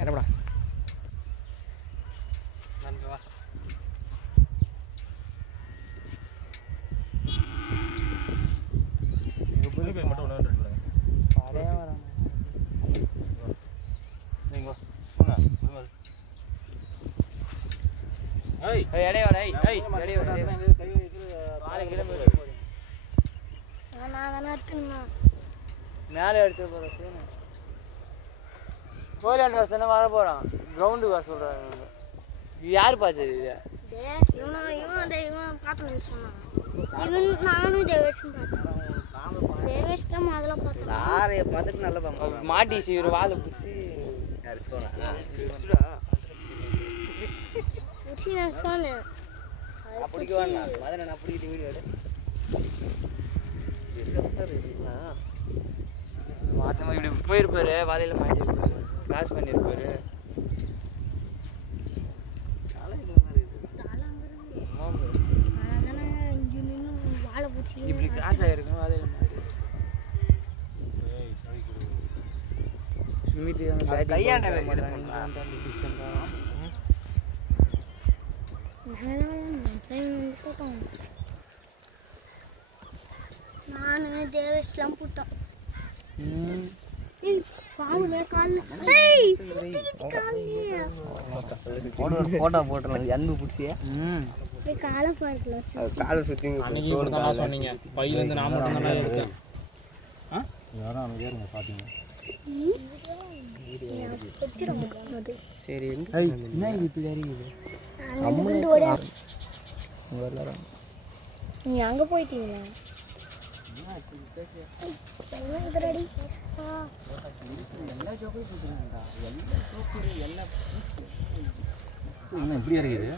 என்னடா வா புது பேர் மட்டும் ஒன்று ரெடி பண்ணுங்க. பழைய வராங்க நீங்க போங்க. ஏய் இடையே வர இடையே வர கை இது நாலு கிலோமீட்டர் நான் தானே எடுத்துக்கணும். மேலே எடுத்துட்டு போகிற சூழ்நிலை கோயிலாண்டு வருஷம் வர போகிறான் கிரவுண்டுக்கு வர சொல்கிறாங்க. இது யார் பார்த்தது இது? இவன் பார்த்து சொன்னான். நானும் தேவேஷும் பார்த்தேன். தேவேஷ் தான் முதல்ல பார்த்தேன். யாரைய பார்த்துட்டு நல்ல பாம்பு மாட்டிச்சு ஒரு வாழை பிடிச்சி பிடிச்சி நான் சொன்னேன். அப்படிக்கு வேணா மதனை நான் பிடிக்கிட்டு வீடியோ எடு மாற்றமாக இப்படி போயிருப்பாரு வாழையில் மாட்டிருப்பாரு கிராஸ் பண்ணியிருப்பாரு. இப்படி கிராஸ் ஆகிருக்கும் வாழையில் மாட்டி சுமித்து கையாண்ட நான் தேவேஷ்லாம் போட்டோம். பாவுல கால்ல போட்டோ போட்டலாம் அன்பு பிடிச்சியா காலை பார்க்கல. காலை சுற்றி அன்னைக்கு இப்படிதான் சொன்னீங்க பையில இருந்து நான் மட்டும் தான் எடுத்தேன். யாரும் அங்கே ஏறுங்க பார்த்தீங்க. சரி என்ன இது இப்படி அறியுது? நீ அங்க போயிட்டீங்களா? இன்னும் இப்படி இருக்குது.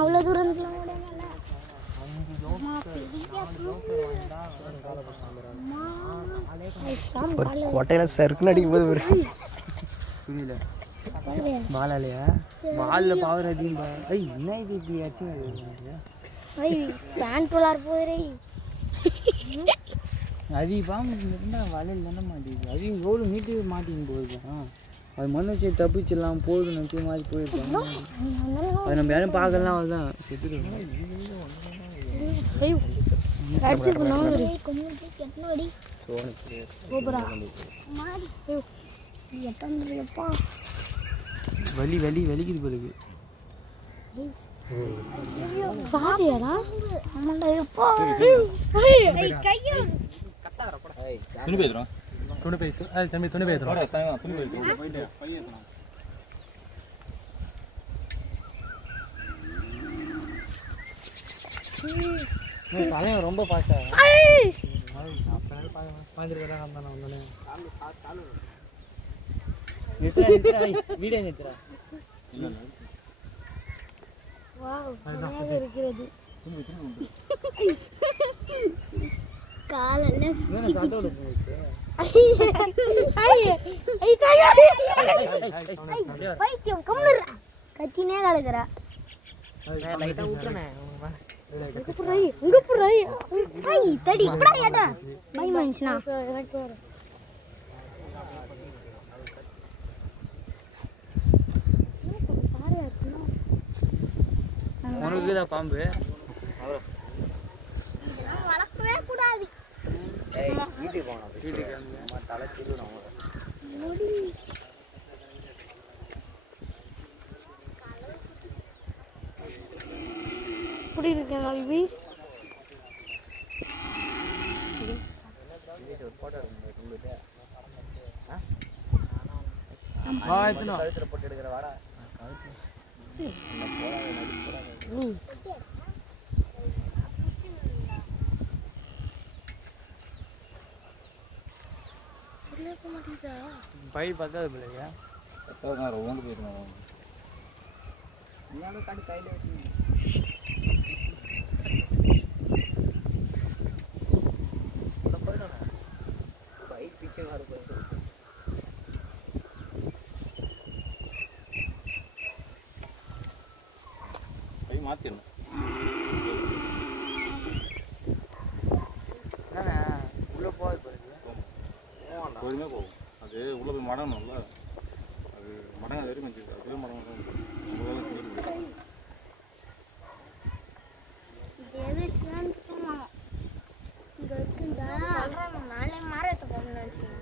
அவ்வளோ தூரம் கொட்டையில சருக்குன்னு அடிக்கும் போது புரியல பாலாலையா பாலில் பவர் அதிகம் என்ன இது இப்படி ஆச்சு பேண்ட் போலார் போகிறே அதிக பாம்பு இருந்தால் வலையில் தானே மாட்டேங்குது. அதிகம் எவ்வளோ மீட்டு மாட்டின்னு போகுதுதான். அது மண் வச்சு தப்பிச்சிடலாம் போகுது நினச்சி மாதிரி போயிருக்கோம். அது நம்ம யாரும் பார்க்கலாம் அவள்தான் செத்துருவோம். வலிக்குது பிறகு துணி பேசுகிறோம். துணி பேசு அது தம்பி துணி பேசுகிறோம். துணி பேசுகிறோம். பையன் ரொம்ப ஃபாஸ்ட்டாக வீடியோ நிறுத்துறா இருக்கிறது காலையில் சட்டோட போயிடுச்சு. கத்தினே கிடக்குறா உனக்குதான் பாம்பு வளர்க்கவே கூடாது. வீட்டுக்கு போகணும். வீட்டுக்கு தலை திருவிழா எப்படி இருக்கேன் கல்வி போட்டு எடுக்கிற வாடா பை பத்தாது பிள்ளைங்க ஓண்டு போயிருக்கோம். காட்டு கையில் வச்சு பைக் பிச்சை இருப்பேன். பை மாற்றிடணும். உள்ளே போகாது பிறகு பொறுமையாக போகும். அது உள்ளே போய் மடணும்ல. இது எது சேர்ந்துக்குமா இங்கே இருக்குங்க சொல்கிறேன் நாளே மாரியத்தை போகணும்னு நினச்சிக்கோங்க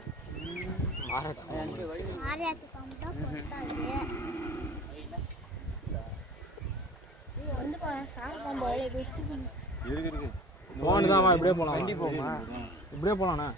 மாரியாத்து பாம்பு தான் கொத்தாது வந்து சாமி பாம்பு அவ்வளோ போயிடுச்சு போனதாமா இப்படியே போகலாம் வண்டி போமா இப்படியே போகலாண்ணா